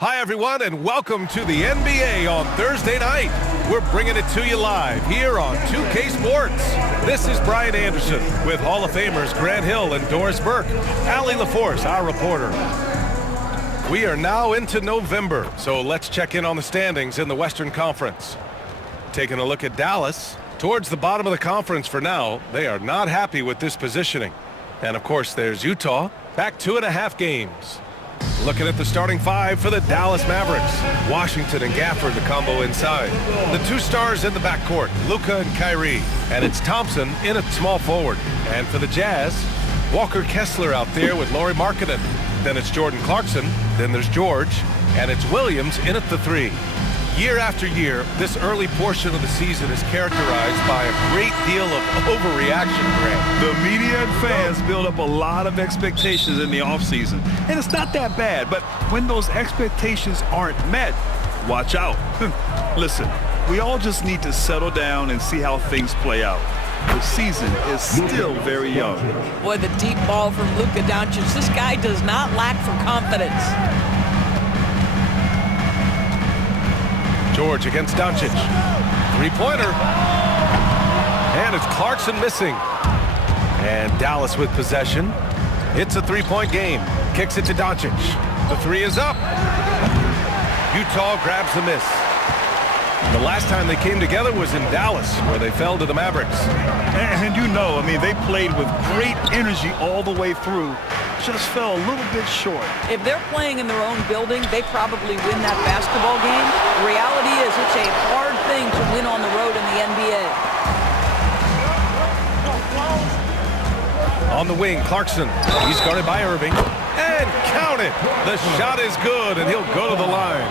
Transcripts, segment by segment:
Hi, everyone, and welcome to the NBA on Thursday night. We're bringing it to you live here on 2K Sports. This is Brian Anderson with Hall of Famers Grant Hill and Doris Burke. Allie LaForce, our reporter. We are now into November, so let's check in on the standings in the Western Conference. Taking a look at Dallas, towards the bottom of the conference for now. They are not happy with this positioning. And, of course, there's Utah, back 2.5 games. Looking at the starting five for the Dallas Mavericks. Washington and Gafford, the combo inside. The two stars in the backcourt, Luka and Kyrie. And it's Thompson in at small forward. And for the Jazz, Walker Kessler out there with Lauri Markkanen. Then it's Jordan Clarkson. Then there's George. And it's Williams in at the three. Year after year, this early portion of the season is characterized by a great deal of overreaction, Grant. The media and fans build up a lot of expectations in the offseason. And it's not that bad, but when those expectations aren't met, watch out. Listen, we all just need to settle down and see how things play out. The season is still very young. Boy, the deep ball from Luka Dončić. This guy does not lack for confidence. George against Dončić. Three-pointer. And it's Clarkson missing. And Dallas with possession. It's a three-point game. Kicks it to Dončić. The three is up. Utah grabs the miss. The last time they came together was in Dallas, where they fell to the Mavericks. And you know, I mean, they played with great energy all the way through. Just fell a little bit short. If they're playing in their own building, they probably win that basketball game. The reality is it's a hard thing to win on the road in the NBA. On the wing, Clarkson. He's guarded by Irving. And count it! The shot is good, and he'll go to the line.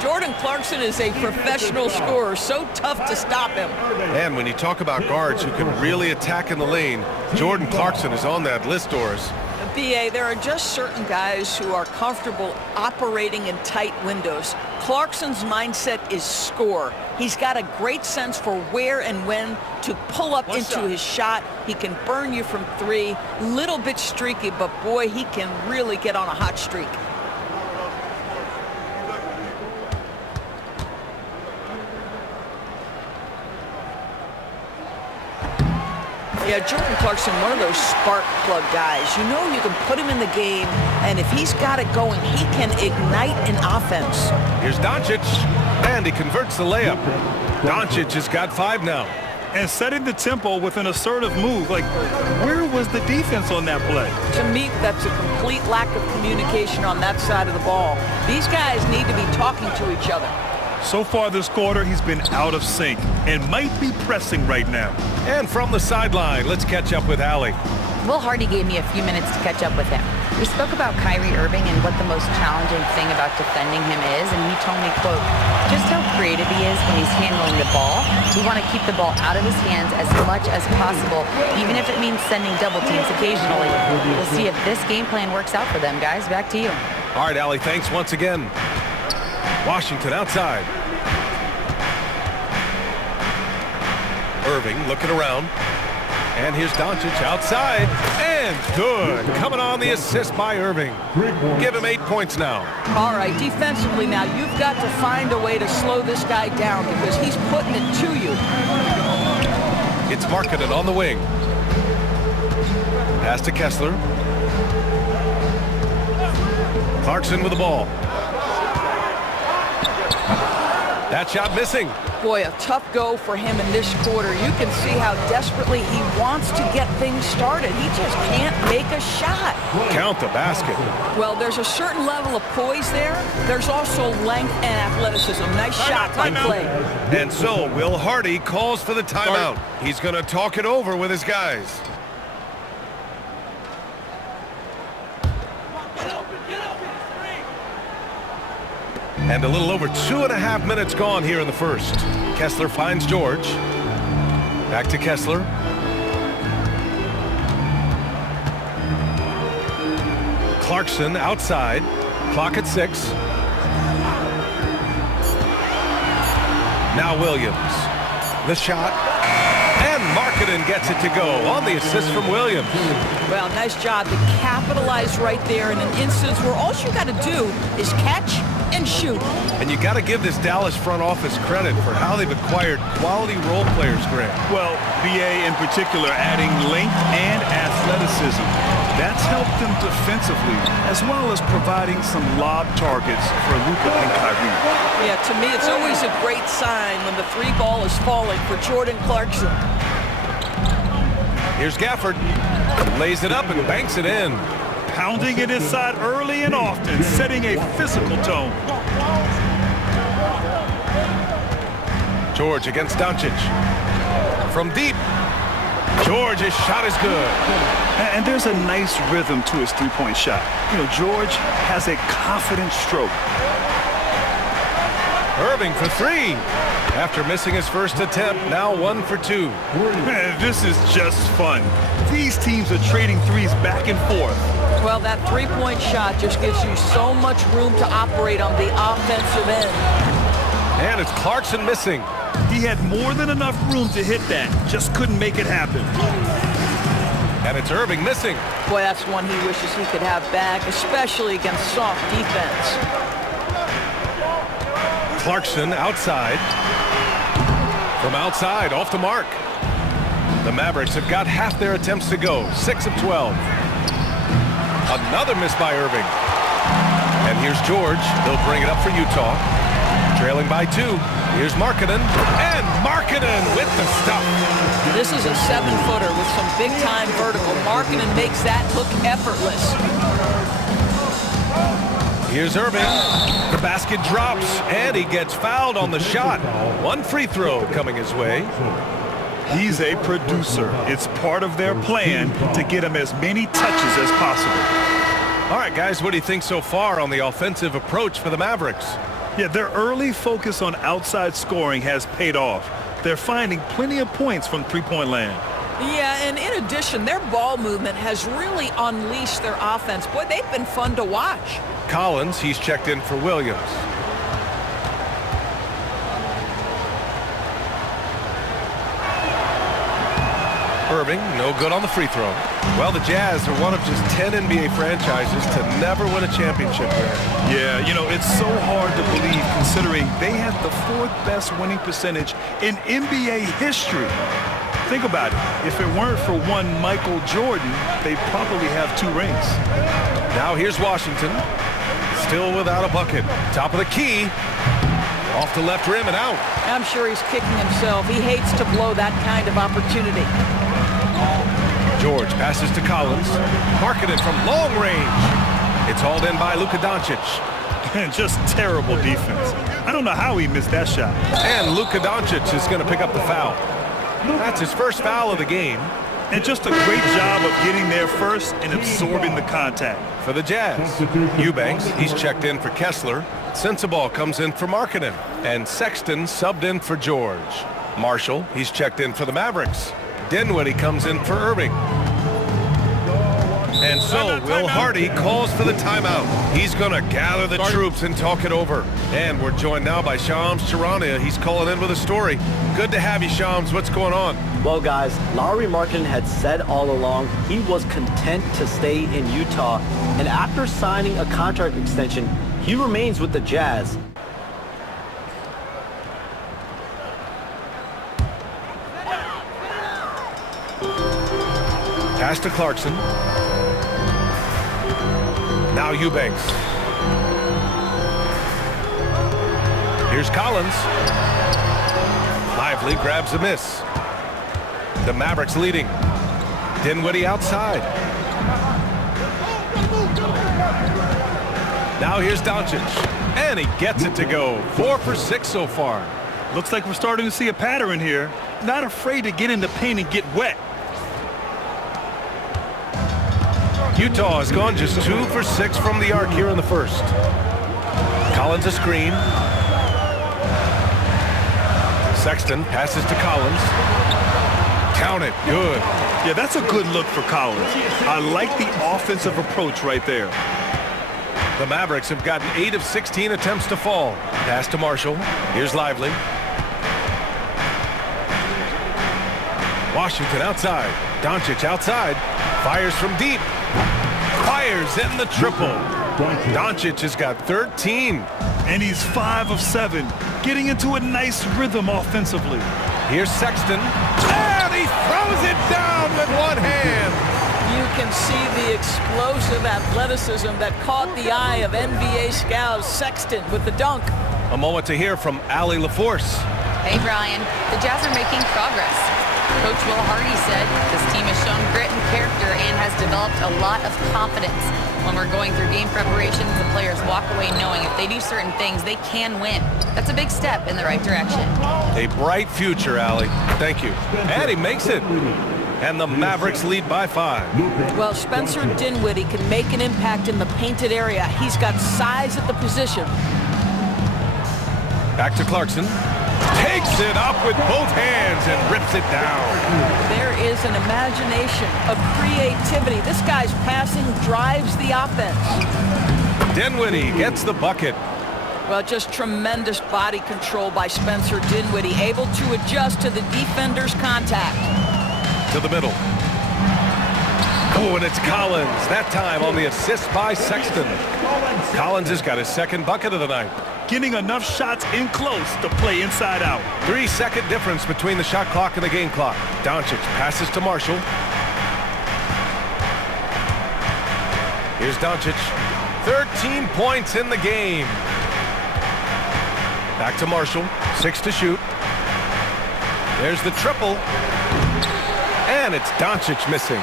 Jordan Clarkson is a professional scorer, so tough to stop him. And when you talk about guards who can really attack in the lane, Jordan Clarkson is on that list, Doris. BA, there are just certain guys who are comfortable operating in tight windows. Clarkson's mindset is score. He's got a great sense for where and when to pull up into his shot. He can burn you from three. Little bit streaky, but boy, he can really get on a hot streak. Yeah, Jordan Clarkson, one of those spark plug guys. You know you can put him in the game, and if he's got it going, he can ignite an offense. Here's Dončić, and he converts the layup. Dončić has got 5 now. And setting the tempo with an assertive move. Like, where was the defense on that play? To me, that's a complete lack of communication on that side of the ball. These guys need to be talking to each other. So far this quarter, he's been out of sync and might be pressing right now. And from the sideline, let's catch up with Allie. Will Hardy gave me a few minutes to catch up with him. We spoke about Kyrie Irving and what the most challenging thing about defending him is, and he told me, quote, just how creative he is when he's handling the ball. We want to keep the ball out of his hands as much as possible, even if it means sending double teams occasionally. We'll see if this game plan works out for them, guys. Back to you. All right, Allie, thanks once again. Washington outside. Irving looking around. And here's Dončić outside. And good. Coming on the assist by Irving. Give him 8 points now. All right, defensively now, you've got to find a way to slow this guy down because he's putting it to you. It's Markkanen on the wing. Pass to Kessler. Clarkson with the ball. That shot missing. Boy, a tough go for him in this quarter. You can see how desperately he wants to get things started. He just can't make a shot. Count the basket. Well, there's a certain level of poise there. There's also length and athleticism. Nice shot by play. And so Will Hardy calls for the timeout. He's going to talk it over with his guys. And a little over 2.5 minutes gone here in the first. Kessler finds George. Back to Kessler. Clarkson outside. Clock at 6. Now Williams. The shot. And Markkanen gets it to go on the assist from Williams. Well, nice job to capitalize right there in an instance where all you got to do is catch and And you got to give this Dallas front office credit for how they've acquired quality role players, Grant. Well, BA in particular adding length and athleticism. That's helped them defensively, as well as providing some lob targets for Luka and Kyrie. Yeah, to me, it's always a great sign when the three ball is falling for Jordan Clarkson. Here's Gafford. Lays it up and banks it in. Pounding it inside early and often, setting a physical tone. George against Dončić. From deep. George's shot is good. And there's a nice rhythm to his three-point shot. You know, George has a confident stroke. Irving for three. After missing his first attempt, now 1 for 2. Man, this is just fun. These teams are trading threes back and forth. Well, that three-point shot just gives you so much room to operate on the offensive end. And it's Clarkson missing. He had more than enough room to hit that, just couldn't make it happen. And it's Irving missing. Boy, that's one he wishes he could have back, especially against soft defense. Clarkson outside. From outside, off the mark. The Mavericks have got half their attempts to go, 6 of 12. Another miss by Irving. And here's George. He'll bring it up for Utah. Trailing by 2. Here's Markkanen. And Markkanen with the stuff. This is a 7-footer with some big-time vertical. Markkanen makes that look effortless. Here's Irving. The basket drops, and he gets fouled on the shot. 1 free throw coming his way. He's a producer. It's part of their plan to get him as many touches as possible. All right, guys, what do you think so far on the offensive approach for the Mavericks? Yeah, their early focus on outside scoring has paid off. They're finding plenty of points from three-point land. Yeah, and in addition, their ball movement has really unleashed their offense. Boy, they've been fun to watch. Collins, he's checked in for Williams. Irving, no good on the free throw. Well, the Jazz are one of just 10 NBA franchises to never win a championship there. Yeah, you know, it's so hard to believe considering they had the 4th best winning percentage in NBA history. Think about it. If it weren't for one Michael Jordan, they'd probably have 2 rings. Now here's Washington. Still without a bucket. Top of the key. Off the left rim and out. I'm sure he's kicking himself. He hates to blow that kind of opportunity. George passes to Collins. Markkanen from long range. It's hauled in by Luka Dončić. Just terrible defense. I don't know how he missed that shot. And Luka Dončić is going to pick up the foul. That's his first foul of the game. And just a great job of getting there first and absorbing the contact. For the Jazz, Eubanks, he's checked in for Kessler. Sensabaugh comes in for Markkanen. And Sexton subbed in for George. Marshall, he's checked in for the Mavericks. Dinwiddie comes in for Irving. And so Will Hardy calls for the timeout. He's going to gather the troops and talk it over. And we're joined now by Shams Charania. He's calling in with a story. Good to have you, Shams. What's going on? Well, guys, Lauri Markkanen had said all along he was content to stay in Utah. And after signing a contract extension, he remains with the Jazz. Pass to Clarkson. Now Eubanks. Here's Collins. Lively grabs a miss. The Mavericks leading. Dinwiddie outside. Now here's Dončić. And he gets it to go. 4 for 6 so far. Looks like we're starting to see a pattern here. Not afraid to get in the paint and get wet. Utah has gone just 2 for 6 from the arc here in the first. Collins a screen. Sexton passes to Collins. Count it. Good. Yeah, that's a good look for Collins. I like the offensive approach right there. The Mavericks have gotten 8 of 16 attempts to fall. Pass to Marshall. Here's Lively. Washington outside. Dončić outside. Fires from deep. Fires in the triple. Dončić has got 13. And he's 5 of 7, getting into a nice rhythm offensively. Here's Sexton. And he throws it down with one hand. You can see the explosive athleticism that caught the eye of NBA scouts. Sexton with the dunk. A moment to hear from Allie LaForce. Hey, Brian. The Jazz are making progress. Coach Will Hardy said this team has shown grit and character and has developed a lot of confidence. When we're going through game preparations, the players walk away knowing if they do certain things, they can win. That's a big step in the right direction. A bright future, Allie. Thank you. And he makes it. And the Mavericks lead by 5. Well, Spencer Dinwiddie can make an impact in the painted area. He's got size at the position. Back to Clarkson. Takes it up with both hands and rips it down. There is an imagination, a creativity. This guy's passing drives the offense. Dinwiddie gets the bucket. Well, just tremendous body control by Spencer Dinwiddie, able to adjust to the defender's contact. To the middle. Oh, and it's Collins. That time on the assist by Sexton. Collins has got his second bucket of the night. Getting enough shots in close to play inside out. 3-second difference between the shot clock and the game clock. Dončić passes to Marshall. Here's Dončić. 13 points in the game. Back to Marshall. 6 to shoot. There's the triple. And it's Dončić missing.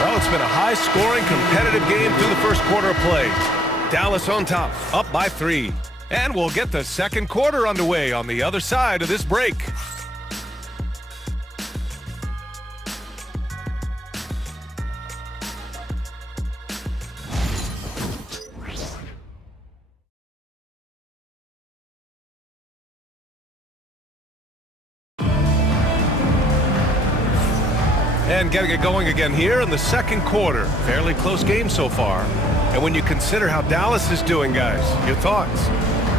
Well, it's been a high-scoring, competitive game through the first quarter of play. Dallas on top, up by 3. And we'll get the second quarter underway on the other side of this break. And getting it going again here in the second quarter. Fairly close game so far. And when you consider how Dallas is doing, guys, your thoughts?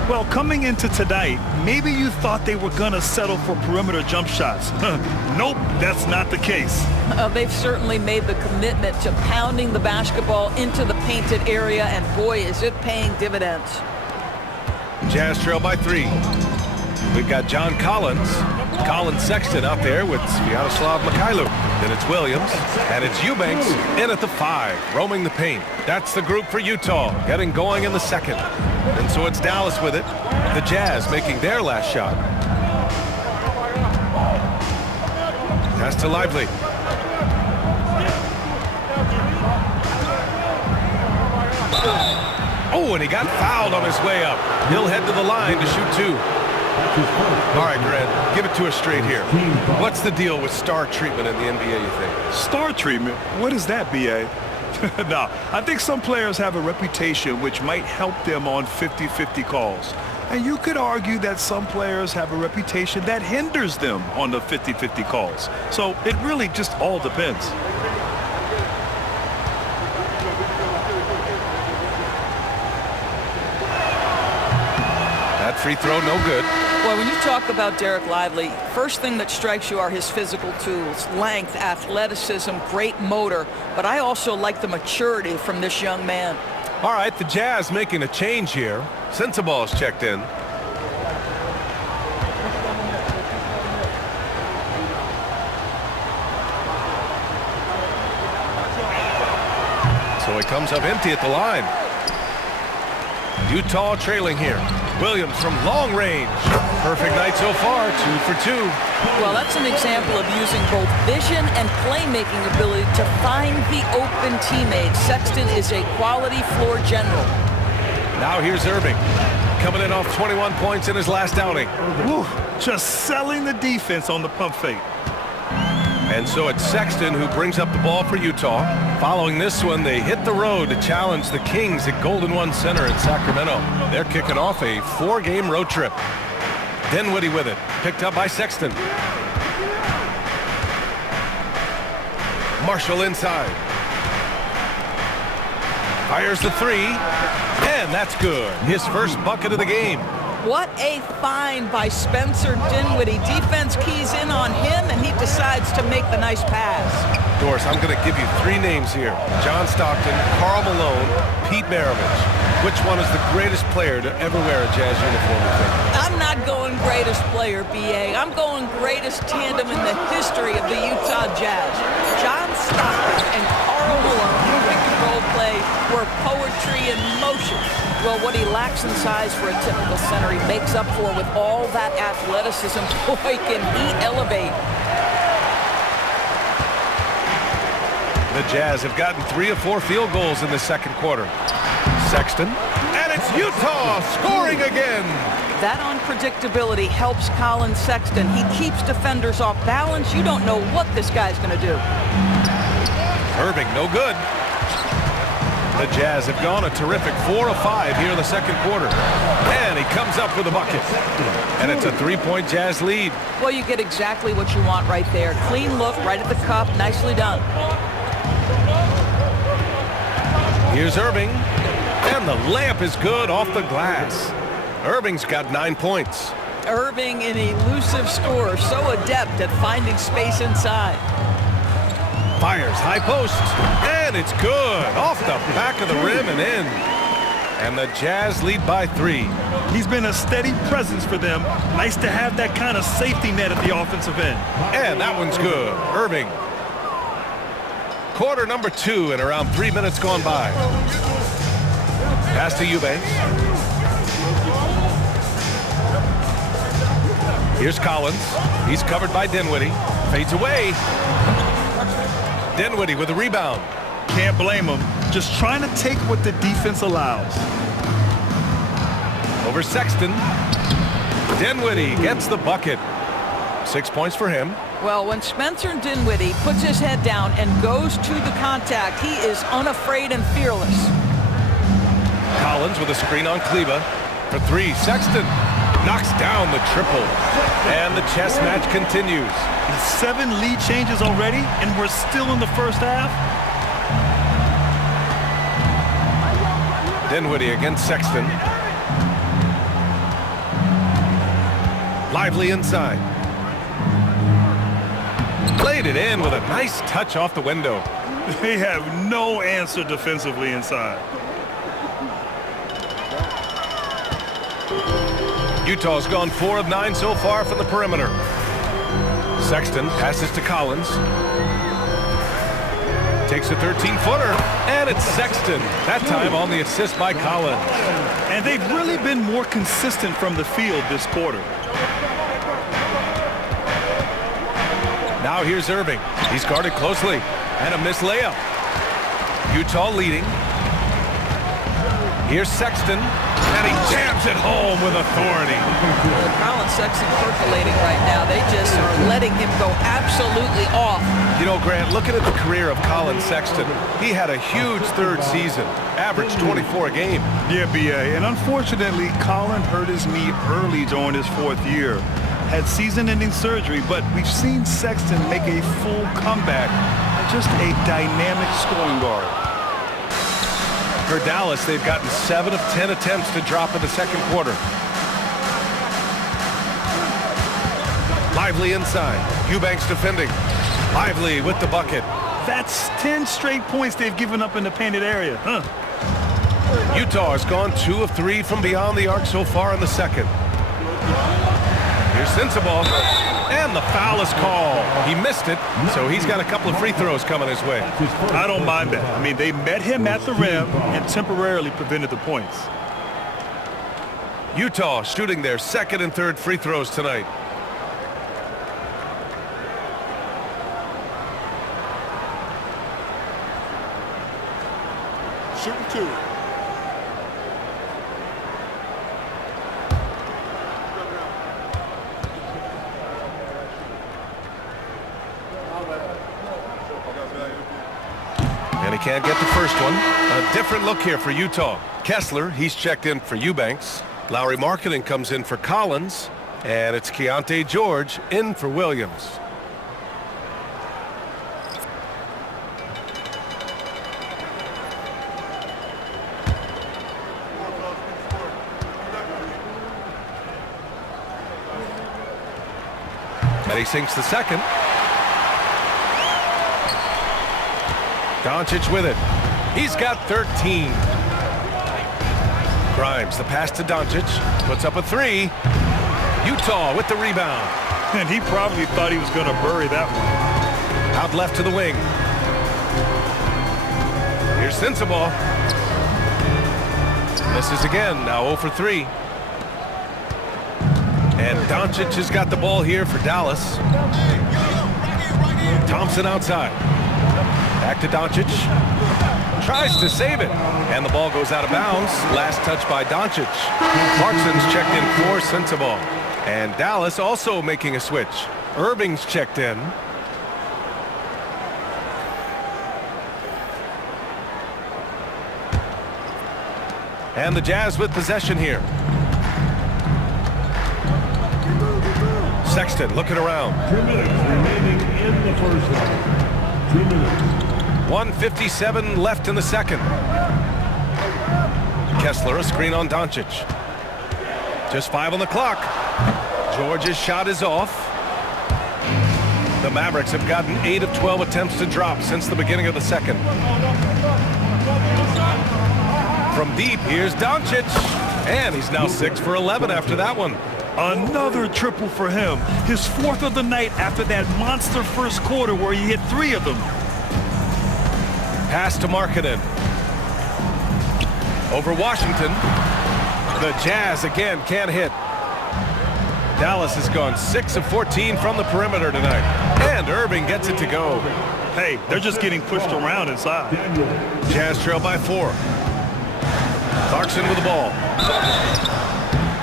Well, coming into tonight, maybe you thought they were going to settle for perimeter jump shots. Nope, that's not the case. They've certainly made the commitment to pounding the basketball into the painted area, and boy, is it paying dividends. Jazz trail by 3. We've got John Collins. Colin Sexton out there with Sviatoslav Mikhailu. Then it's Williams, and it's Eubanks in at the 5, roaming the paint. That's the group for Utah, getting going in the second. And so it's Dallas with it. The Jazz making their last shot. Pass to Lively. Oh, and he got fouled on his way up. He'll head to the line to shoot 2. All right, Grant, give it to us straight here. What's the deal with star treatment in the NBA, you think? Star treatment? What is that, B.A.? No, I think some players have a reputation which might help them on 50-50 calls. And you could argue that some players have a reputation that hinders them on the 50-50 calls. So it really just all depends. That free throw, no good. Boy, when you talk about Derek Lively, first thing that strikes you are his physical tools, length, athleticism, great motor. But I also like the maturity from this young man. All right, the Jazz making a change here. Sensaball's checked in. So he comes up empty at the line. Utah trailing here. Williams from long range. Perfect night so far, 2 for 2. Well, that's an example of using both vision and playmaking ability to find the open teammate. Sexton is a quality floor general. Now here's Irving, coming in off 21 points in his last outing. Whew, just selling the defense on the pump fake. And so it's Sexton who brings up the ball for Utah. Following this one, they hit the road to challenge the Kings at Golden One Center in Sacramento. They're kicking off a 4-game road trip. Dinwiddie with it, picked up by Sexton. Marshall inside. Fires the 3, and that's good. His first bucket of the game. What a find by Spencer Dinwiddie. Defense keys in on him, and he decides to make the nice pass. Doris, I'm going to give you 3 names here. John Stockton, Karl Malone, Pete Maravich. Which one is the greatest player to ever wear a Jazz uniform, you think? I'm not going greatest player, B.A. I'm going greatest tandem in the history of the Utah Jazz. John Stockton and Karl Malone, pick-and-roll play, were poetry in motion. Well, what he lacks in size for a typical center, he makes up for with all that athleticism. Boy, can he elevate. The Jazz have gotten 3 of 4 field goals in the second quarter. Sexton, and it's Utah scoring again. That unpredictability helps Colin Sexton. He keeps defenders off balance. You don't know what this guy's going to do. Irving, no good. The Jazz have gone a terrific 4 of 5 here in the second quarter. And he comes up with a bucket. And it's a 3-point Jazz lead. Well, you get exactly what you want right there. Clean look, right at the cup. Nicely done. Here's Irving. And the layup is good off the glass. Irving's got 9 points. Irving, an elusive scorer, so adept at finding space inside. Fires high post, and it's good off the back of the rim and in. And the Jazz lead by 3. He's been a steady presence for them. Nice to have that kind of safety net at the offensive end. And that one's good. Irving. Quarter number 2 and around 3 minutes gone by. Pass to Eubanks. Here's Collins. He's covered by Dinwiddie. Fades away. Dinwiddie with a rebound. Can't blame him. Just trying to take what the defense allows. Over Sexton. Dinwiddie gets the bucket. 6 points for him. Well, when Spencer Dinwiddie puts his head down and goes to the contact, he is unafraid and fearless. Collins with a screen on Kleba. For 3, Sexton knocks down the triple. And the chess match continues. 7 lead changes already, and we're still in the first half. Dinwiddie against Sexton. Lively inside. Played it in with a nice touch off the window. They have no answer defensively inside. Utah's gone 4 of 9 so far from the perimeter. Sexton passes to Collins. Takes a 13-footer, and it's Sexton. That time on the assist by Collins. And they've really been more consistent from the field this quarter. Now here's Irving. He's guarded closely, and a missed layup. Utah leading. Here's Sexton, and he jams it home with authority. Colin Sexton percolating right now. They just are letting him go absolutely off. You know, Grant, looking at the career of Colin Sexton, he had a huge third season, averaged 24 a game. Yeah, B.A., and unfortunately, Colin hurt his knee early during his 4th year. Had season-ending surgery, but we've seen Sexton make a full comeback and just a dynamic scoring guard. For Dallas, they've gotten 7 of 10 attempts to drop in the second quarter. Lively inside. Eubanks defending. Lively with the bucket. That's 10 straight points they've given up in the painted area. Utah has gone 2 of 3 from beyond the arc so far in the second. Here's Sensabaugh, and the foul is called. He missed it, so he's got a couple of free throws coming his way. I don't mind that. I mean, they met him at the rim and temporarily prevented the points. Utah shooting their second and third free throws tonight. Shooting 2. And he can't get the first one. A different look here for Utah. Kessler, he's checked in for Eubanks. Lowry Marketing comes in for Collins. And it's Keontae George in for Williams. And he sinks the second. Dončić with it. He's got 13. Grimes, the pass to Dončić, puts up a 3. Utah with the rebound. And he probably thought he was going to bury that one. Out left to the wing. Here's Sensabaugh. Misses again, now 0 for 3. And Dončić has got the ball here for Dallas. Thompson outside. Back to Dončić. Tries to save it. And the ball goes out of bounds. Last touch by Dončić. Clarkson's checked in for Sensabaugh. And Dallas also making a switch. Irving's checked in. And the Jazz with possession here. Sexton looking around. 2 minutes remaining in the first half. 2 minutes. 1:57 left in the second. Kessler, a screen on Dončić. Just 5 on the clock. George's shot is off. The Mavericks have gotten 8 of 12 attempts to drop since the beginning of the second. From deep, here's Dončić. And he's now 6 for 11 after that one. Another triple for him. His 4th of the night after that monster first quarter where he hit 3 of them. Pass to Markkanen. Over Washington. The Jazz again can't hit. Dallas has gone 6 of 14 from the perimeter tonight. And Irving gets it to go. Hey, they're just getting pushed around inside. Jazz trail by 4. Clarkson with the ball.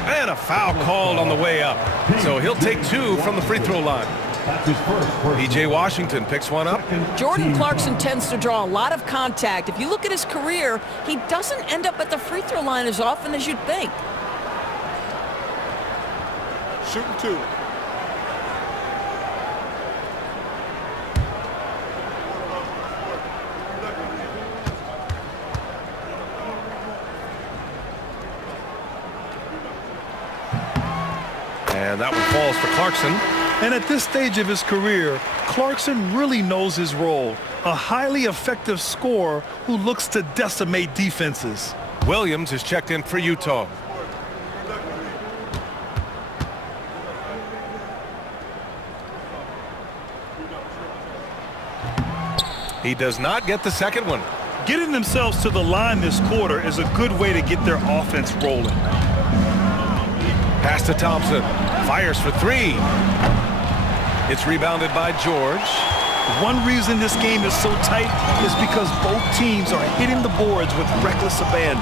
And a foul called on the way up. So he'll take 2 from the free throw line. P.J. Washington picks one up. Jordan Clarkson tends to draw a lot of contact. If you look at his career, he doesn't end up at the free throw line as often as you'd think. Shooting 2. And that one falls for Clarkson. And at this stage of his career, Clarkson really knows his role. A highly effective scorer who looks to decimate defenses. Williams is checked in for Utah. He does not get the second one. Getting themselves to the line this quarter is a good way to get their offense rolling. Pass to Thompson. Fires for 3. It's rebounded by George. One reason this game is so tight is because both teams are hitting the boards with reckless abandon.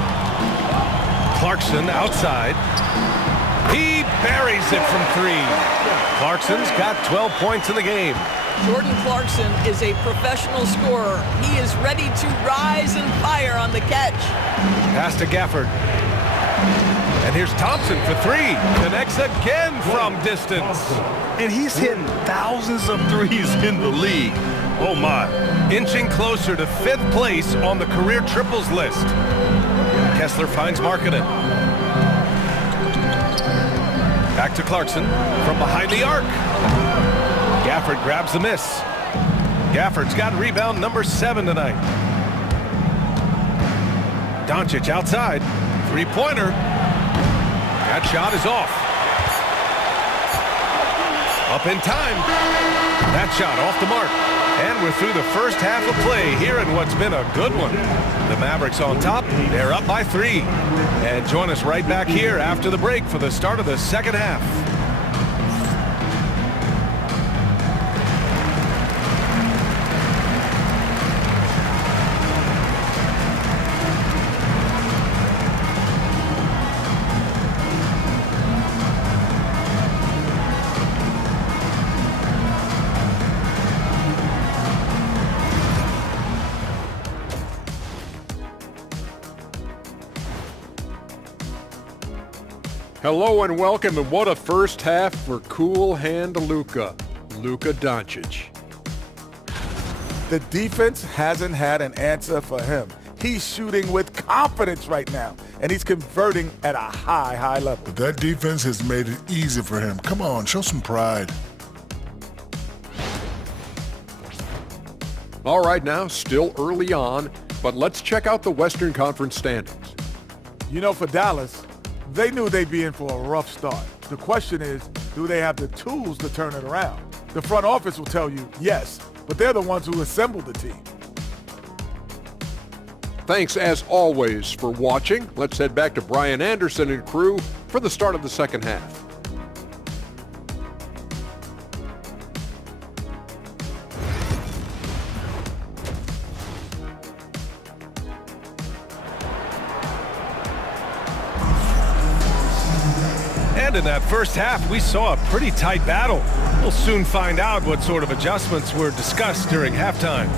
Clarkson outside. He buries it from 3. Clarkson's got 12 points in the game. Jordan Clarkson is a professional scorer. He is ready to rise and fire on the catch. Pass to Gafford. And here's Thompson for 3. Connects again from distance. And he's hitting thousands of threes in the league. Oh, my. Inching closer to 5th place on the career triples list. Kessler finds Markkanen. Back to Clarkson from behind the arc. Gafford grabs the miss. Gafford's got rebound number 7 tonight. Dončić outside. 3-pointer. That shot is off. Up in time. That shot off the mark. And we're through the first half of play here in what's been a good one. The Mavericks on top. They're up by 3. And join us right back here after the break for the start of the second half. Hello and welcome, and what a first half for cool hand Luka Dončić. The defense hasn't had an answer for him. He's shooting with confidence right now, and he's converting at a high level. But that defense has made it easy for him. Come on, show some pride. All right, now, still early on, but let's check out the Western Conference standings. You know, for Dallas, they knew they'd be in for a rough start. The question is, do they have the tools to turn it around? The front office will tell you yes, but they're the ones who assembled the team. Thanks, as always, for watching. Let's head back to Brian Anderson and crew for the start of the second half. And in that first half, we saw a pretty tight battle. We'll soon find out what sort of adjustments were discussed during halftime.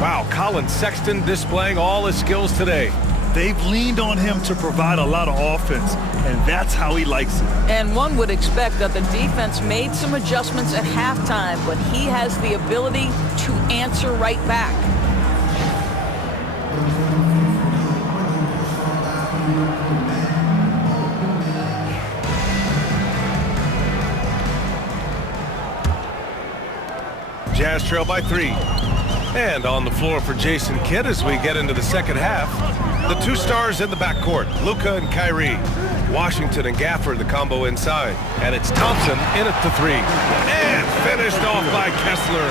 Wow, Colin Sexton displaying all his skills today. They've leaned on him to provide a lot of offense, and that's how he likes it. And one would expect that the defense made some adjustments at halftime, but he has the ability to answer right back. Jazz trail by 3. And on the floor for Jason Kidd as we get into the second half. The two stars in the backcourt, Luka and Kyrie. Washington and Gafford, the combo inside. And it's Thompson in at the 3. And finished off by Kessler.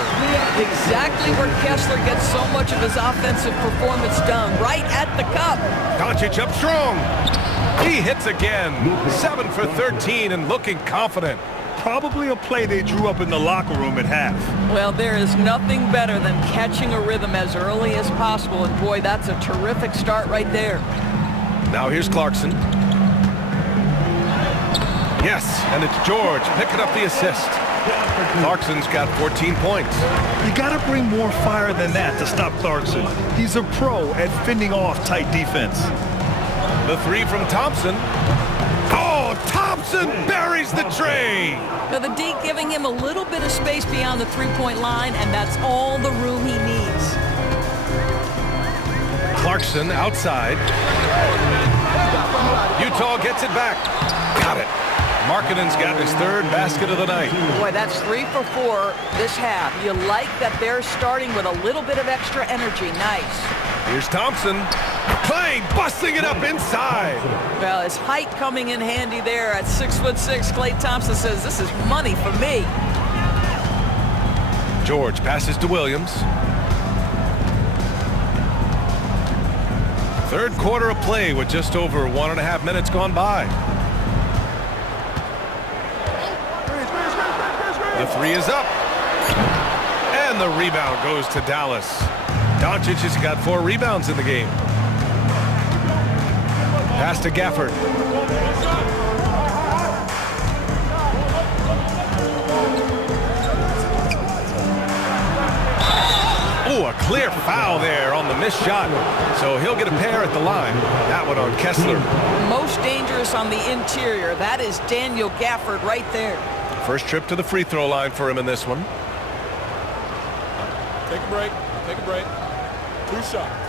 Exactly where Kessler gets so much of his offensive performance done, right at the cup. Dončić up strong. He hits again. 7 for 13 and looking confident. Probably a play they drew up in the locker room at half. Well, there is nothing better than catching a rhythm as early as possible, and boy, that's a terrific start right there. Now here's Clarkson. Yes, and it's George picking up the assist. Clarkson's got 14 points. You got to bring more fire than that to stop Clarkson. He's a pro at fending off tight defense. The 3 from Thompson. Oh, Thompson buries the tray. Now the D giving him a little bit of space beyond the three-point line, and that's all the room he needs. Clarkson outside. Utah gets it back. Got it. Markkanen's got his third basket of the night. Boy, that's 3 for 4 this half. You like that they're starting with a little bit of extra energy. Nice. Here's Thompson. Clay busting it up inside. Well, his height coming in handy there at 6'6". Klay Thompson says, this is money for me. George passes to Williams. Third quarter of play with just over 1.5 minutes gone by. The 3 is up. And the rebound goes to Dallas. Dončić has got 4 rebounds in the game. Pass to Gafford. Oh, a clear foul there on the missed shot. So he'll get a pair at the line. That one on Kessler. Most dangerous on the interior. That is Daniel Gafford right there. First trip to the free throw line for him in this one. Take a break. Take a break. 2 shots.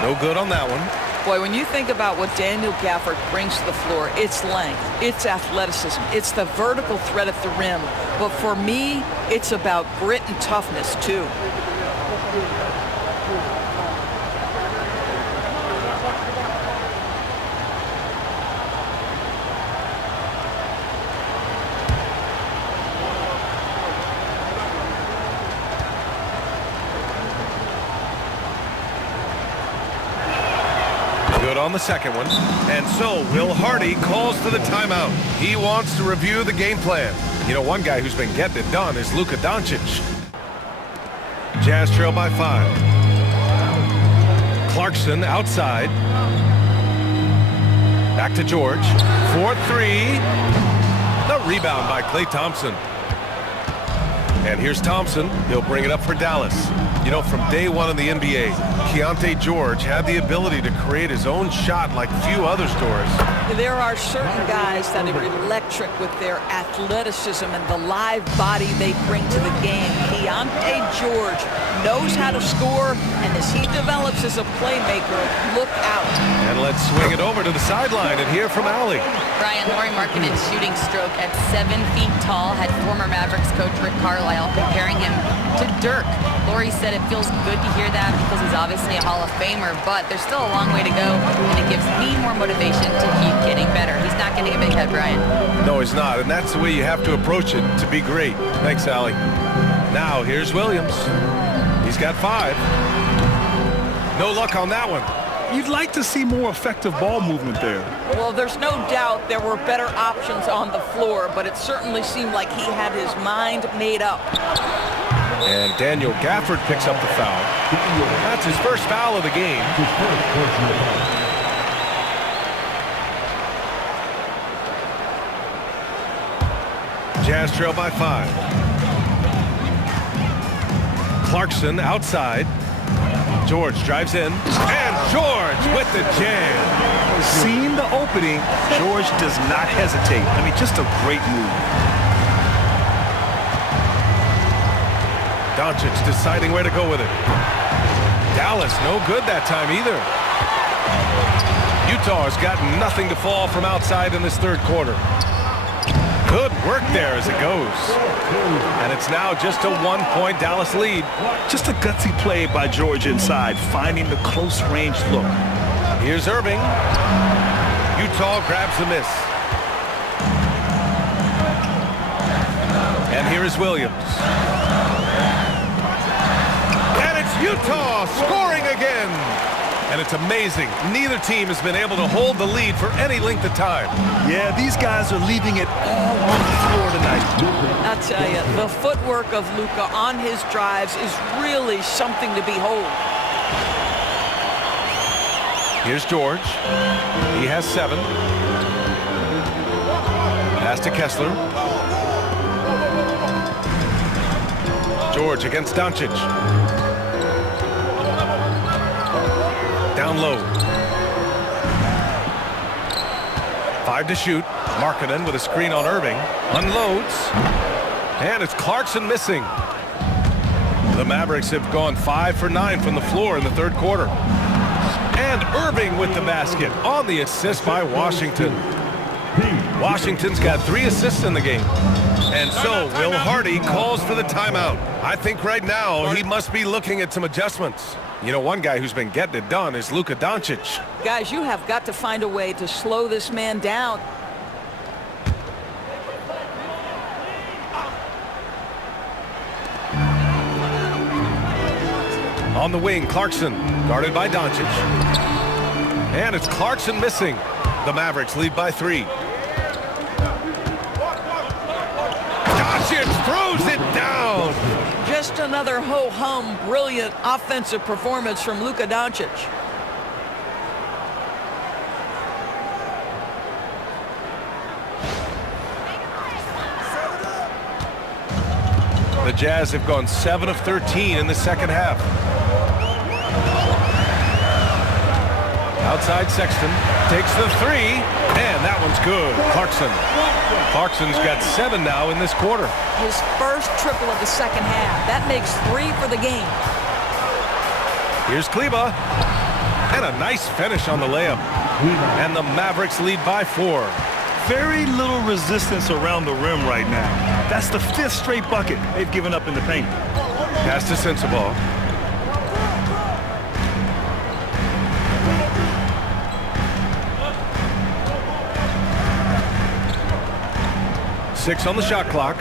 No good on that one. Boy, when you think about what Daniel Gafford brings to the floor, it's length, it's athleticism, it's the vertical threat at the rim. But for me, it's about grit and toughness, too. Good on the second one. And so Will Hardy calls to the timeout. He wants to review the game plan. You know, one guy who's been getting it done is Luka Dončić. Jazz trail by 5. Clarkson outside. Back to George. 4-3. The rebound by Klay Thompson. And here's Thompson. He'll bring it up for Dallas. You know, from day one in the NBA, Keontae George had the ability to create his own shot like few others, Doris. There are certain guys that are electric with their athleticism and the live body they bring to the game. Keontae George knows how to score, and as he develops as a playmaker, look out. And let's swing it over to the sideline and hear from Allie. Brian, Lauri Markkanen's shooting stroke at 7 feet tall had former Mavericks coach Rick Carlisle comparing him to Dirk. Lauri said it feels good to hear that because he's obviously a Hall of Famer, but there's still a long way to go, and it gives me more motivation to keep getting better. He's not getting a big head, Brian. No, he's not, and that's the way you have to approach it to be great. Thanks, Allie. Now, here's Williams. He's got 5. No luck on that one. You'd like to see more effective ball movement there. Well, there's no doubt there were better options on the floor, but it certainly seemed like he had his mind made up. And Daniel Gafford picks up the foul. That's his first foul of the game. Jazz trail by 5. Clarkson outside. George drives in, and George with the jam. Seeing the opening, George does not hesitate. I mean, just a great move. Dončić deciding where to go with it. Dallas no good that time either. Utah has got nothing to fall from outside in this third quarter. Good work there as it goes. And it's now just a 1-point Dallas lead. Just a gutsy play by George inside, finding the close range look. Here's Irving. Utah grabs the miss. And here is Williams. And it's Utah scoring again. And it's amazing. Neither team has been able to hold the lead for any length of time. Yeah, these guys are leaving it all on the floor tonight. I'll tell you, the footwork of Luka on his drives is really something to behold. Here's George. He has 7. Pass to Kessler. George against Dončić. Down low. 5 to shoot. Markkanen with a screen on Irving. Unloads. And it's Clarkson missing. The Mavericks have gone 5 for 9 from the floor in the third quarter. And Irving with the basket on the assist by Washington. Washington's got 3 assists in the game. And so Will Hardy calls for the timeout. I think right now he must be looking at some adjustments. You know, one guy who's been getting it done is Luka Dončić. Guys, you have got to find a way to slow this man down. On the wing, Clarkson, guarded by Dončić. And it's Clarkson missing. The Mavericks lead by 3. Dončić throws it down. Just another ho-hum, brilliant offensive performance from Luka Dončić. The Jazz have gone 7 of 13 in the second half. Outside Sexton takes the 3, and that one's good. Clarkson's got 7 now in this quarter. His first triple of the second half. That makes 3 for the game. Here's Kleba. And a nice finish on the layup. And the Mavericks lead by 4. Very little resistance around the rim right now. That's the 5th straight bucket they've given up in the paint. Pass to Sensabaugh. Six on the shot clock.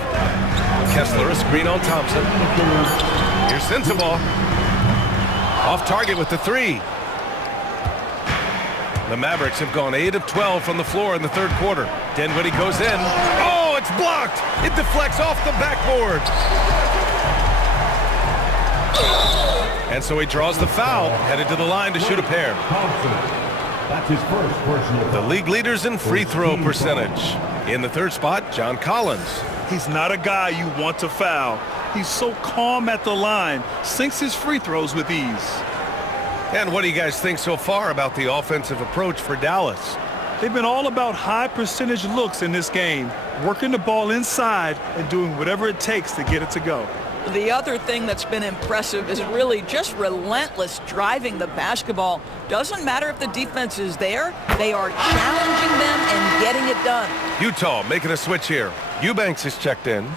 Kessler, a screen on Thompson. Here's Sensabaugh. Off target with the 3. The Mavericks have gone 8 of 12 from the floor in the third quarter. Dinwiddie goes in. Oh, it's blocked. It deflects off the backboard. And so he draws the foul, headed to the line to shoot a pair. That's his first personal. The league leaders in free throw percentage. In the third spot, John Collins. He's not a guy you want to foul. He's so calm at the line, sinks his free throws with ease. And what do you guys think so far about the offensive approach for Dallas? They've been all about high percentage looks in this game, working the ball inside and doing whatever it takes to get it to go. The other thing that's been impressive is really just relentless driving the basketball. Doesn't matter if the defense is there, they are challenging them and getting it done. Utah making a switch here. Eubanks is checked in.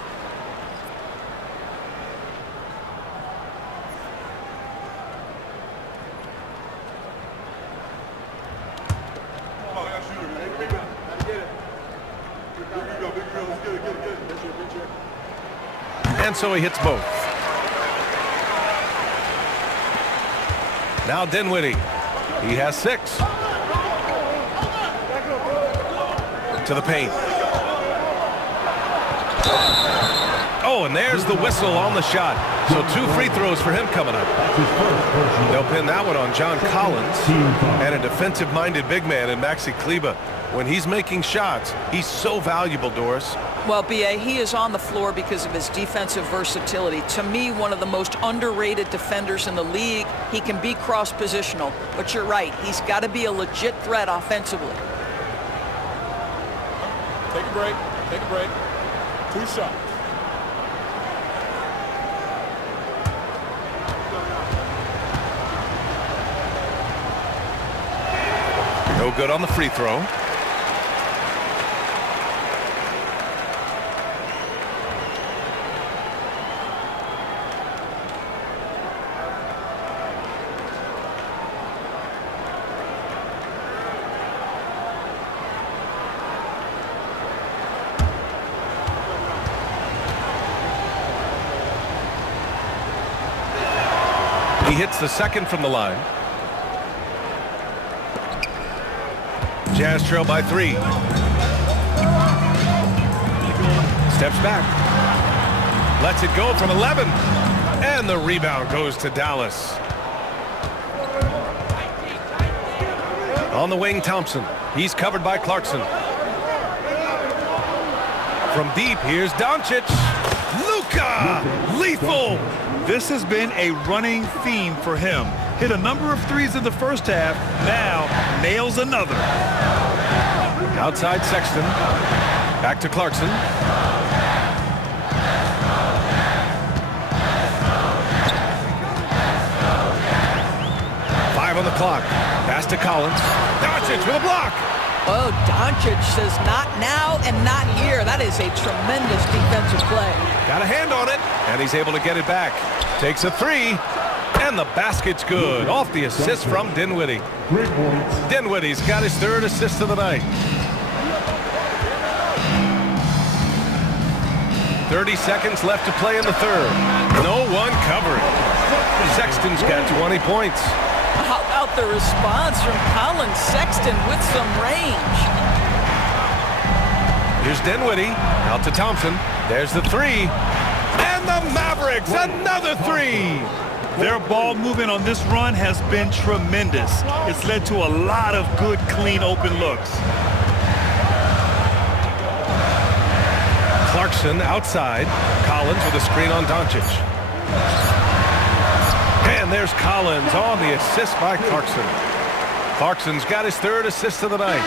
And so he hits both. Now Dinwiddie. He has 6. To the paint. Oh, and there's the whistle on the shot. So 2 free throws for him coming up. They'll pin that one on John Collins and a defensive-minded big man in Maxi Kleber. When he's making shots, he's so valuable, Doris. Well, B.A., he is on the floor because of his defensive versatility. To me, one of the most underrated defenders in the league. He can be cross-positional, but you're right. He's got to be a legit threat offensively. Take a break. Take a break. 2 shots. No good on the free throw. He hits the second from the line. Jazz trail by 3. Steps back. Lets it go from 11. And the rebound goes to Dallas. On the wing, Thompson. He's covered by Clarkson. From deep, here's Dončić. Luka! Lethal! This has been a running theme for him. Hit a number of threes in the first half, now nails another. Outside Sexton. Back to Clarkson. Five on the clock. Pass to Collins. Dončić with a block. Oh, Dončić says not now and not here. That is a tremendous defensive play. Got a hand on it, and he's able to get it back. Takes a 3, and the basket's good. Off the assist from Dinwiddie. Dinwiddie's got his 3rd assist of the night. 30 seconds left to play in the 3rd. No one covering. Sexton's got 20 points. How about the response from Colin Sexton with some range? Here's Dinwiddie. Out to Thompson. There's the 3. And the Mavericks, another 3. Their ball movement on this run has been tremendous. It's led to a lot of good, clean, open looks. Clarkson outside. Collins with a screen on Dončić. And there's Collins on the assist by Clarkson. Clarkson's got his 3rd assist of the night.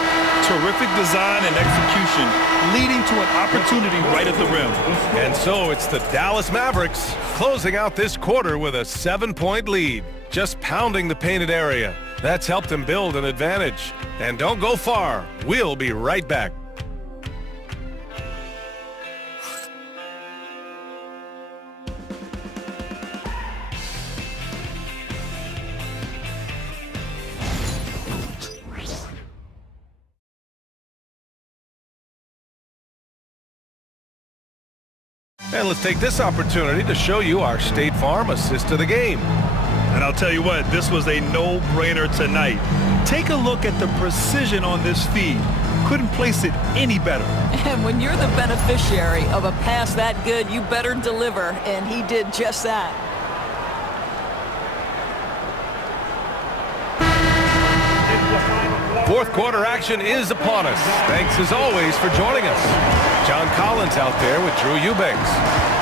Terrific design and execution, leading to an opportunity right at the rim. And so it's the Dallas Mavericks closing out this quarter with a 7-point lead. Just pounding the painted area. That's helped them build an advantage. And don't go far. We'll be right back. And let's take this opportunity to show you our State Farm assist of the game. And I'll tell you what, this was a no-brainer tonight. Take a look at the precision on this feed. Couldn't place it any better. And when you're the beneficiary of a pass that good, you better deliver, and he did just that. Fourth quarter action is upon us. Thanks as always for joining us. John Collins out there with Drew Eubanks.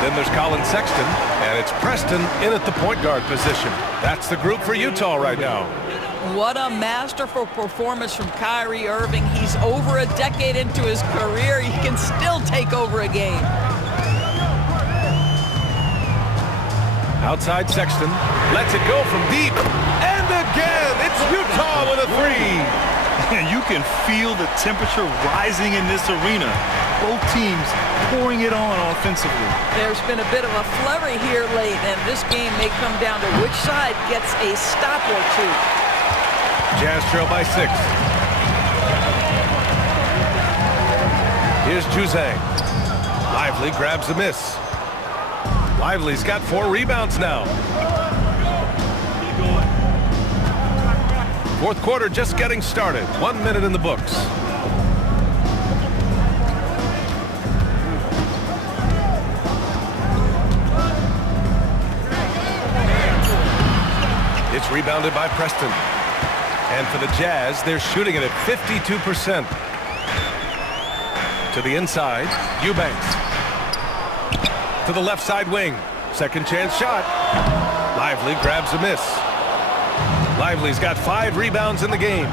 Then there's Colin Sexton, and it's Preston in at the point guard position. That's the group for Utah right now. What a masterful performance from Kyrie Irving. He's over a decade into his career. He can still take over a game. Outside Sexton, lets it go from deep. And again, it's Utah with a three. And you can feel the temperature rising in this arena. Both teams pouring it on offensively. There's been a bit of a flurry here late, and this game may come down to which side gets a stop or two. Jazz trail by 6. Here's Juzang. Lively grabs a miss. Lively's got 4 rebounds now. Fourth quarter just getting started. 1 minute in the books. It's rebounded by Preston. And for the Jazz, they're shooting it at 52%. To the inside, Eubanks. To the left side wing. Second chance shot. Lively grabs a miss. Lively's got 5 rebounds in the game.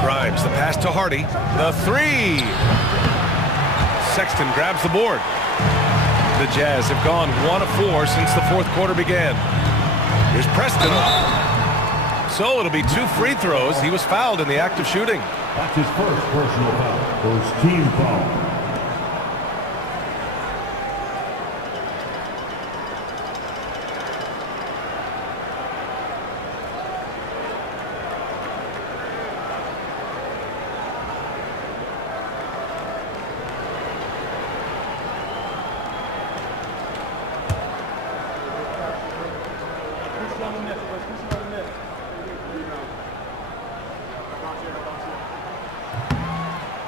Grimes, the pass to Hardy. The 3. Sexton grabs the board. The Jazz have gone 1 of 4 since the fourth quarter began. Here's Preston. So it'll be 2 free throws. He was fouled in the act of shooting. That's his first personal foul. First team foul.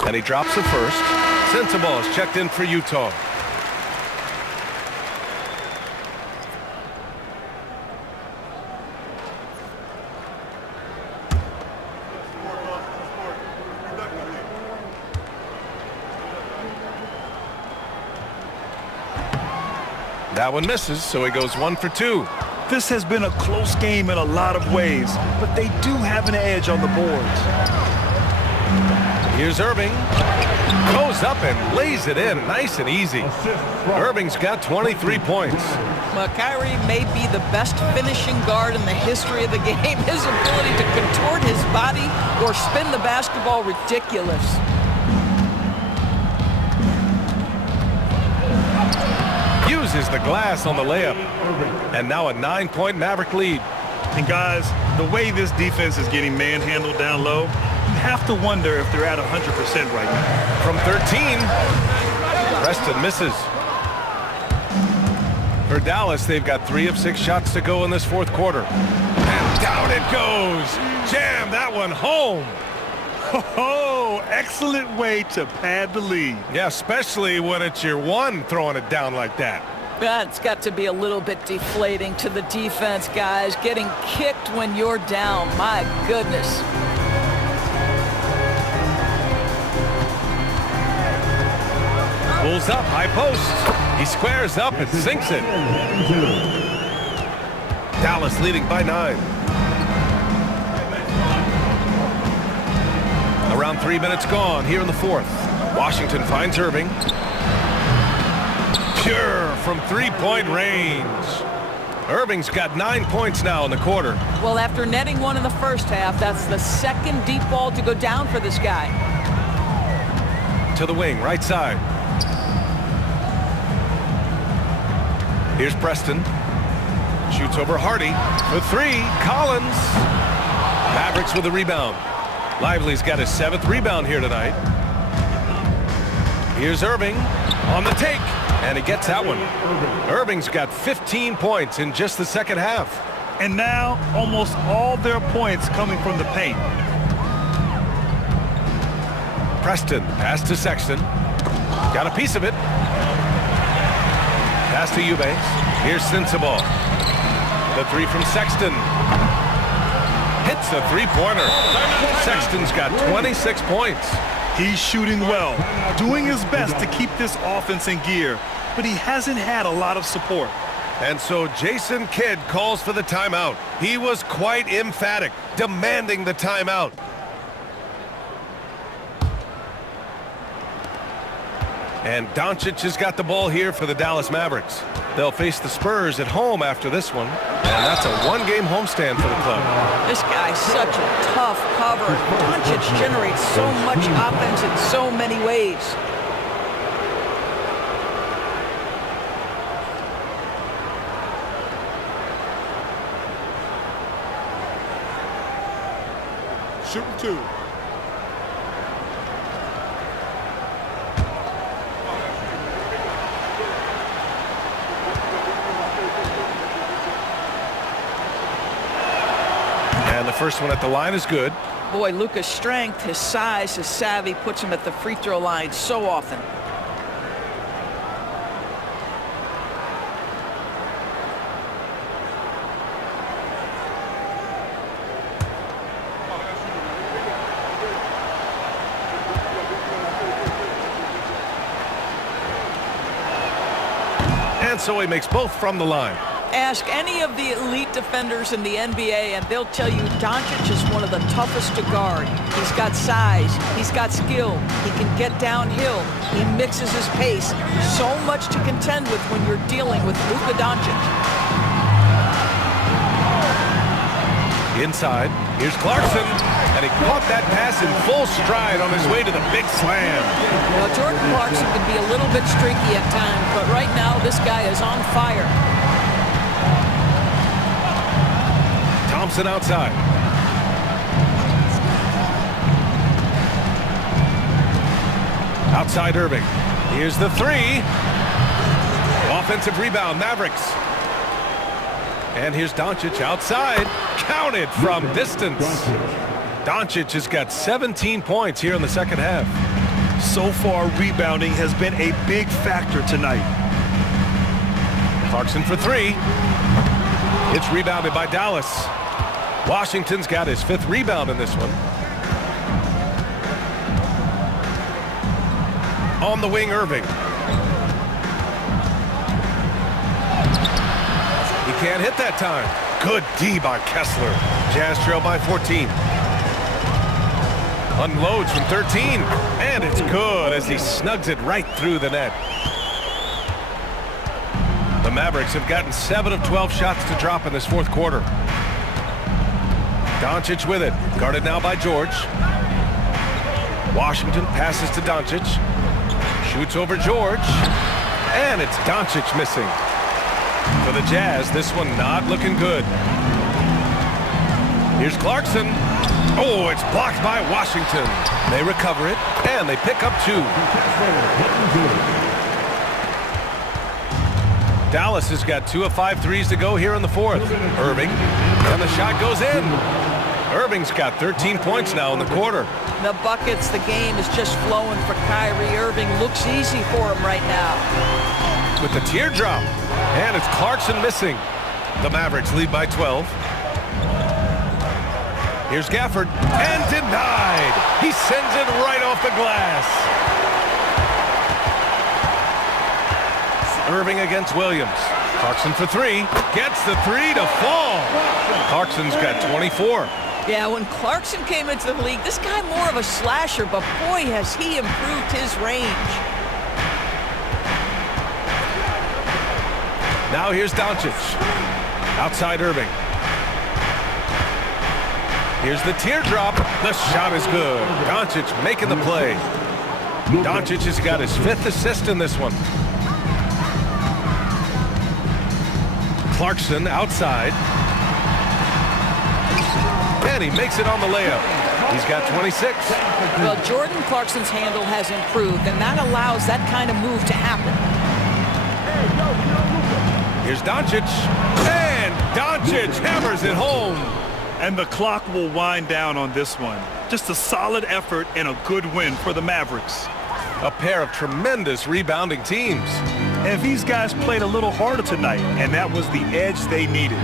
And he drops it first. Sensible is checked in for Utah. That one misses, so he goes 1 for 2. This has been a close game in a lot of ways, but they do have an edge on the boards. Here's Irving. Goes up and lays it in nice and easy. Irving's got 23 points. Well, Kyrie may be the best finishing guard in the history of the game. His ability to contort his body or spin the basketball, ridiculous. Uses the glass on the layup. And now a 9-point Maverick lead. And guys, the way this defense is getting manhandled down low, you have to wonder if they're at 100% right now. From 13, Preston misses. For Dallas, they've got 3 of 6 shots to go in this fourth quarter. And down it goes. Jam that one home. Oh, excellent way to pad the lead. Yeah, especially when it's your one throwing it down like that. That's got to be a little bit deflating to the defense, guys. Getting kicked when you're down. My goodness. Pulls up, high post. He squares up and sinks it. Dallas leading by 9. Around 3 minutes gone here in the fourth. Washington finds Irving. Pure from 3-point range. Irving's got 9 points now in the quarter. Well, after netting 1 in the first half, that's the second deep ball to go down for this guy. To the wing, right side. Here's Preston. Shoots over Hardy. For 3, Collins. Mavericks with a rebound. Lively's got his 7th rebound here tonight. Here's Irving on the take. And he gets that one. Irving's got 15 points in just the second half. And now almost all their points coming from the paint. Preston, pass to Sexton. Got a piece of it. Pass to Eubanks. Here's Sensible. The 3 from Sexton. hits the three-pointer. Sexton's got 26 points. He's shooting well, doing his best to keep this offense in gear, but he hasn't had a lot of support. And so Jason Kidd calls for the timeout. He was quite emphatic, demanding the timeout. And Dončić has got the ball here for the Dallas Mavericks. They'll face the Spurs at home after this one, and that's a one-game homestand for the club. This guy's such a tough cover. Dončić generates so much offense in so many ways. Shooting two. And the first one at the line is good. Boy, Luka's strength, his size, his savvy puts him at the free throw line so often. And so he makes both from the line. Ask any of the elite defenders in the NBA and they'll tell you Dončić is one of the toughest to guard. He's got size, he's got skill, he can get downhill, he mixes his pace. So much to contend with when you're dealing with Luka Dončić. Inside, here's Clarkson, and he caught that pass in full stride on his way to the big slam. Well, Jordan Clarkson can be a little bit streaky at times, but right now this guy is on fire. Thompson outside. Outside Irving. Here's the three. Offensive rebound, Mavericks. And here's Dončić outside. Counted from distance. Dončić has got 17 points here in the second half. So far, rebounding has been a big factor tonight. Clarkson for three. It's rebounded by Dallas. Washington's got his fifth rebound in this one. On the wing, Irving. He can't hit that time. Good D by Kessler. Jazz trail by 14. Unloads from 13. And it's good as he snugs it right through the net. The Mavericks have gotten 7 of 12 shots to drop in this fourth quarter. Dončić with it. Guarded now by George. Washington passes to Dončić. Shoots over George. And it's Dončić missing. For the Jazz, this one not looking good. Here's Clarkson. Oh, it's blocked by Washington. They recover it, and they pick up 2. Dallas has got 2 of 5 threes to go here in the fourth. Irving, and the shot goes in. Irving's got 13 points now in the quarter. The buckets, the game is just flowing for Kyrie Irving. Looks easy for him right now. With the teardrop, and it's Clarkson missing. The Mavericks lead by 12. Here's Gafford, and denied. He sends it right off the glass. Irving against Williams. Clarkson for 3. Gets the 3 to fall. Clarkson's got 24. Yeah, when Clarkson came into the league, this guy more of a slasher, but boy, has he improved his range. Now here's Dončić. Outside Irving. Here's the teardrop. The shot is good. Dončić making the play. Dončić has got his 5th assist in this one. Clarkson outside. And he makes it on the layup. He's got 26. Well, Jordan Clarkson's handle has improved, and that allows that kind of move to happen. Here's Dončić. And Dončić hammers it home. And the clock will wind down on this one. Just a solid effort and a good win for the Mavericks. A pair of tremendous rebounding teams. And these guys played a little harder tonight, and that was the edge they needed.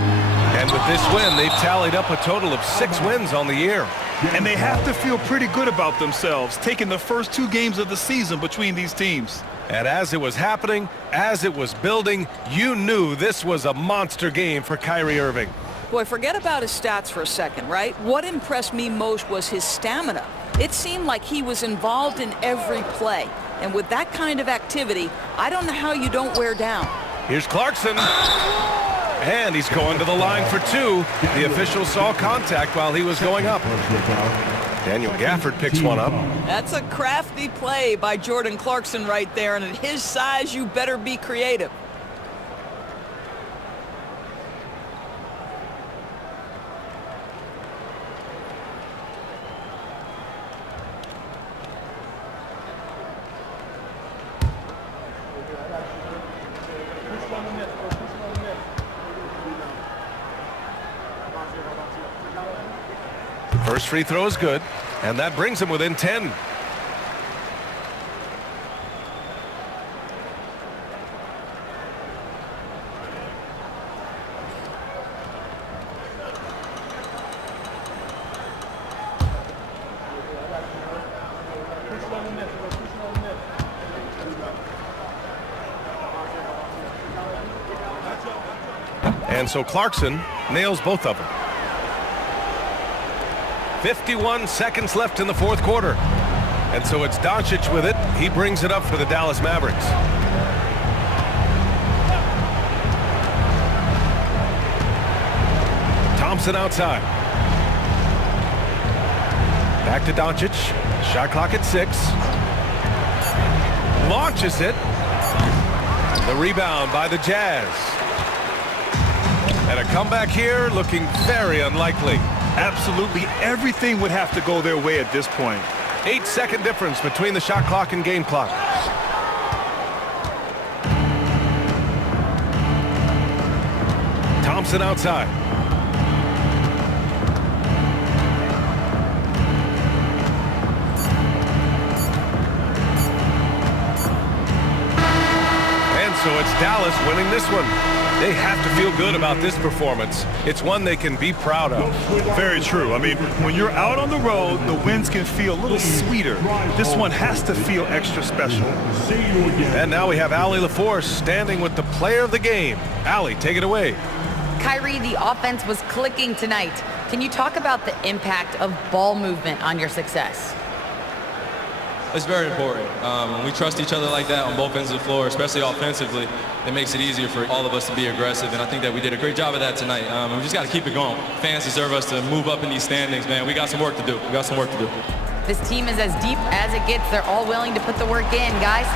And with this win, they've tallied up a total of 6 wins on the year. And they have to feel pretty good about themselves, taking the first 2 games of the season between these teams. And as it was happening, as it was building, you knew this was a monster game for Kyrie Irving. Boy, forget about his stats for a second, right? What impressed me most was his stamina. It seemed like he was involved in every play. And with that kind of activity, I don't know how you don't wear down. Here's Clarkson. And he's going to the line for 2. The official saw contact while he was going up. Daniel Gafford picks one up. That's a crafty play by Jordan Clarkson right there, and at his size, you better be creative. First free throw is good, and that brings him within 10. And so Clarkson nails both of them. 51 seconds left in the 4th quarter. And so it's Dončić with it. He brings it up for the Dallas Mavericks. Thompson outside. Back to Dončić. Shot clock at 6. Launches it. The rebound by the Jazz. And a comeback here looking very unlikely. Absolutely everything would have to go their way at this point. 8-second difference between the shot clock and game clock. Thompson outside. And so it's Dallas winning this one. They have to feel good about this performance. It's one they can be proud of. Very true. I mean, when you're out on the road, the wins can feel a little sweeter. This one has to feel extra special. And now we have Allie LaForce standing with the player of the game. Allie, take it away. Kyrie, the offense was clicking tonight. Can you talk about the impact of ball movement on your success? It's very important. When we trust each other like that on both ends of the floor, especially offensively, it makes it easier for all of us to be aggressive, and I think that we did a great job of that tonight. We just got to keep it going. Fans deserve us to move up in these standings, man. We got some work to do. We got some work to do. This team is as deep as it gets. They're all willing to put the work in, guys.